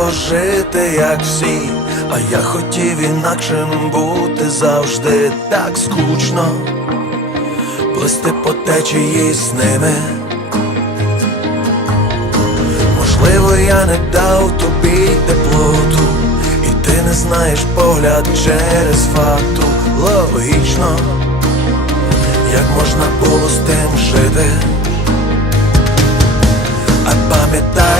важко жити, як всі, а я хотів інакшим бути завжди так скучно, плисти по течії з ними. Можливо, я не дав тобі теплоту, і ти не знаєш погляд через факту логічно, як можна було з тим жити, а пам'ятай